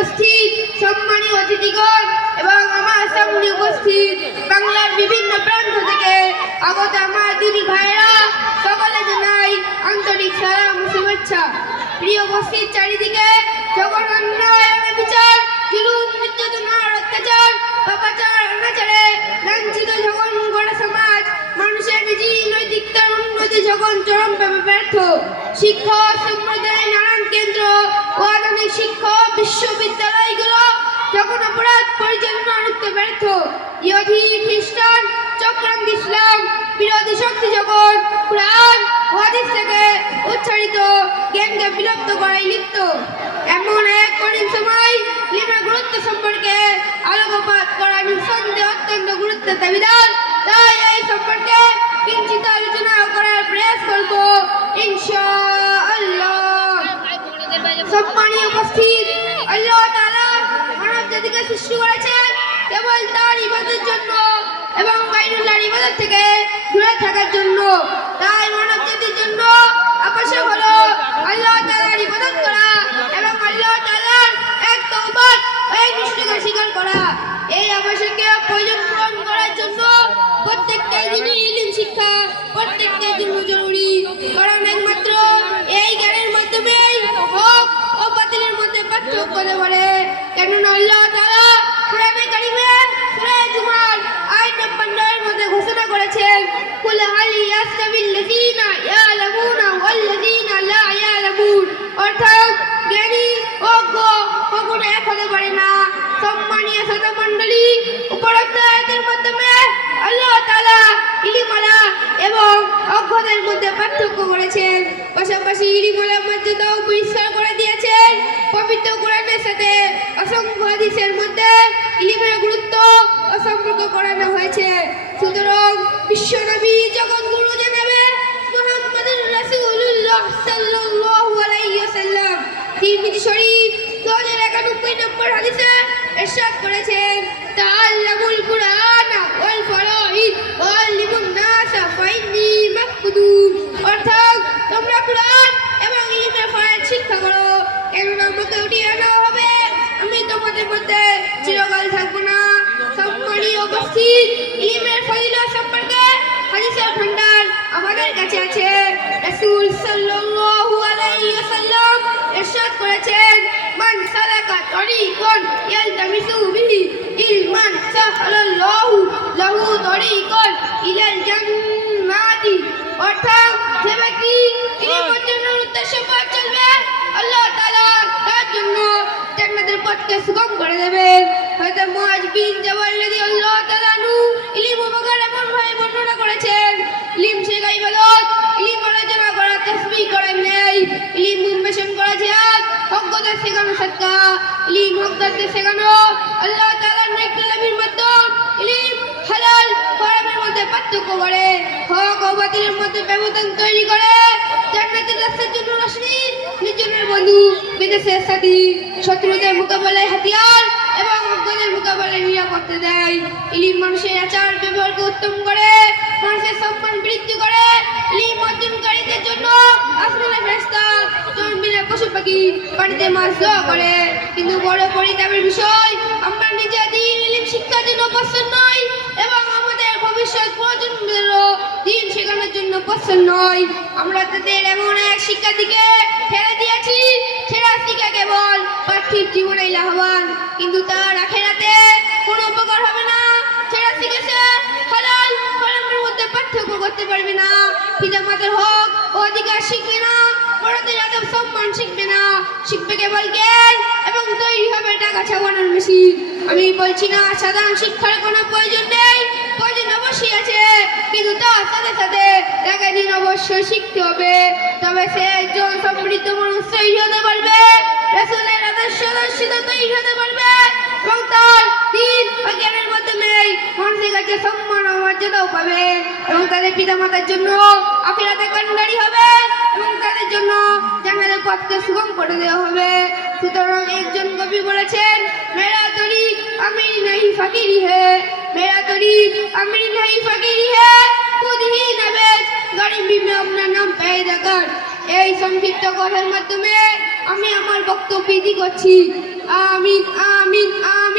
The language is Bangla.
উপস্থিত সম্মানীয় অতিথিগণ এবং আমার সামনে উপস্থিত বাংলার বিভিন্ন প্রান্ত থেকে আগত আমার দিদি ভাইরা, সকলে জানাই আন্তরিক সালাম ও শুভেচ্ছা। প্রিয় উপস্থিত, চারিদিকে যখন অন্যায় বিচার, জুলুম, নির্যাতনার অত্যাচার, পাপাচার, অনাচারে লাঞ্ছিত যখন গোটা সমাজ, মানুষের নিজের নৈতিকতার উন্নতি যখন চরমভাবে ব্যর্থ, শিক্ষা সম্প্রদায়ের নানান কেন্দ্র ও আধুনিক শিক্ষা বিশ্ববিদ্যালয়গুলো যখন অপরাধ পরিচালনা করতে ব্যর্থ, ইহুদি, খ্রিস্টান, চক্রান্ত, ইসলাম বিরোধী শক্তি যখন কুরআন ও হাদিস থেকে উচ্চারিত জ্ঞানকে বিলুপ্ত করায় লিপ্ত, এমন এক কঠিন সময় লিমের গুরুত্ব সম্পর্কে আলোকপাত করা নিঃসন্দেহে অত্যন্ত গুরুত্বের দাবিদার। তাই এই সম্পর্কে কিঞ্চিত আলোচনা করার প্রয়াস করব ইনশাআল্লাহ। সম্মানীয় উপস্থিত, আল্লাহ তাআলা মানব জাতিকে সৃষ্টি করেছেন কেবল তার ইবাদতের জন্য এবং গায়রুল্লাহর ইবাদত থেকে দূরে থাকার জন্য। তাই মানব জাতির জন্য আবশ্যক হলো আল্লাহ তাআলার ইবাদত করা এবং আল্লাহ তাআলার এক তওবাত ও এক নিষ্ঠাকে স্বীকার করা। এই আবশ্যকীয় প্রয়োজন পূরণ করার জন্য প্রত্যেককে দিনী ইলম শিক্ষা প্রত্যেকের জন্য জরুরি, কারণ একমাত্র এই জ্ঞানের মাধ্যমেই হক ও বাতিলের মধ্যে পার্থক্য করতে পারে। কেননা আল্লাহ তাআলা কোরআনে কারিমে সূরা জুমার আয়াত নম্বর 9 এর মধ্যে ঘোষণা করেছেন, কুল হাল ইয়াস্তাবিল্লাযীনা ইয়ালামুনা ওয়াল্লাযীনা লা ইয়ালামুন, অর্থাৎ জ্ঞানী ও অজ্ঞ কখনো এক হতে পারে না। সম্মানীয় শ্রোতামণ্ডলী, উপরোক্ত আয়াতের মাধ্যমে আল্লাহ তাআলা ইলমওয়ালা এবং অজ্ঞদের মধ্যে পার্থক্য করেছেন, পাশাপাশি ইলমওয়ালার মর্যাদাও পরিষ্কার করে দিয়েছেন। পবিত্র কোরআনের সাথে অসংখ্য হাদিসের মধ্যে ইলমের গুরুত্ব ও সম্পর্ক করানো হয়েছে। সুতরাং বিশ্বনবী জগৎগুরু জানাবে মুহাম্মদুর রাসূলুল্লাহ সাল্লাল্লাহু আলাইহি ওয়াসাল্লাম তিরমিজি শরীফ 2091 নম্বর হাদিসে ইরশাদ করেছেন, তাআল্লামুল কুরআনা ওয়াল ফারাইদ ওয়াল্লিমুন নাসা ফাইন্নী মাকদুম, অর্থাৎ তোমরা কুরআন এবং ইলমের ফরজ শিক্ষা করো, কেননা আমাকে উঠিয়ে আনা হবে, আমি তোমাদের মধ্যে চিরকাল থাকবো না। সম্মানীয় উপস্থিত, ইলমের ফজিলত সম্পর্কে হাদিসের ভান্ডার আমাদের কাছে আছে। রাসূল সাল্লাল্লাহু আলাইহি ওয়াসাল্লাম ইরশাদ করেছেন, মান সালাকা তরিকান ইয়ালতামিসু বিহি ইলমান সাহালাল্লাহু লাহু তরিকান ইলাল জান্নাতি, অর্থাৎ যে ব্যক্তি ইলম অর্জনের উদ্দেশ্যে পথ চলবে, আল্লাহ তাআলা তার জন্য জান্নাতের পথকে সুগম করে দেবেন। হযরত মুআয বিন জাবাল রাদিয়াল্লাহু তাআলা আনহু ইলম উপকার এমন ভাবে বর্ণনা করেছেন, ইলম শেখা ইবাদত, ইলম আলোচনা করা তাসবিহ করা নেই, ইলম উন্মেষণ করা জিহাদ, অজ্ঞতা শেখানো সাদকা, ইলম অজ্ঞতাদের শেখানো আল্লাহ তাআলার নেক কালামের মাধ্যম, ইলম হালাল হারামের মধ্যে পার্থক্য করে, হক ও বাতিলের মধ্যে ব্যবধান তৈরি করে, জান্নাতের রাস্তার জন্য রশনি, নির্জনের বন্ধু, বিদেশের সাথী, শত্রুদের মোকাবেলায় হাতিয়ার এবং অজ্ঞদের মোকাবেলায় নিরাপত্তা দেয়। ইলম মানুষের আচার ব্যবহারকে উত্তম করে, মানুষের সম্মান বৃদ্ধি করে। ইলম অর্জনকারীদের জন্য আসমানে ফেরেশতা, জমিনে পশু পাখি, পানিতে মাছ দোয়া করে। কিন্তু বড় পরিতাপের বিষয়, আমরা নিজেদের ইলম শিক্ষার জন্য প্রস্তুত নই এবং আমাদের ভবিষ্যৎ প্রজন্মেরও দিন শেখানোর জন্য প্রস্তুত নই। আমরা তাদের এমন এক শিক্ষার দিকে ফেলে দিয়েছি, সেটা শিক্ষা কেবল পার্থিব জীবনেই লাভবান, কিন্তু তার আখিরাতে কোনো উপকার হবে না। সেটা শিখেছে হালাল হারামের মধ্যে পার্থক্য করতে পারবে না, পিতামাতার হক ও অধিকার শিখবে না, বড়দের আদব সম্মান শিখবে না, শিখবে কেবল জ্ঞান এবং তৈরি হবে টাকা ছাপানোর মেশিন। আমি বলছি না সাধারণ শিক্ষার কোনো প্রয়োজন নেই, প্রয়োজন অবশ্যই আছে, কিন্তু তার সাথে সাথে তাকে দিন অবশ্যই শিখতে হবে, তবে সে একজন সমৃদ্ধ মানুষ তৈরি হতে পারবে, রাসূলের আদর্শ দর্শিত তৈরি হতে পারবে এবং তার দিন ও জ্ঞানের মাধ্যমে মানুষের কাছে সম্মান ও মর্যাদাও পাবে এবং তাদের পিতামাতার জন্য আখিরাতে কান্ডারি হবে এবং তাদের জন্য জান্নাতের পথকে সুগম করে দেওয়া হবে। সুতরাং একজন কবি বলেছেন, মেরা তরিক আমির नहीं फकीरी है, मेरा तरीक अमीर नहीं फकीरी है, खुद ही नवेज गरीबी में अपना नाम पैदा कर। এই সংক্ষিপ্ত কথার মাধ্যমে আমি আমার বক্তব্য ইতি করছি। আমিন আমিন আমিন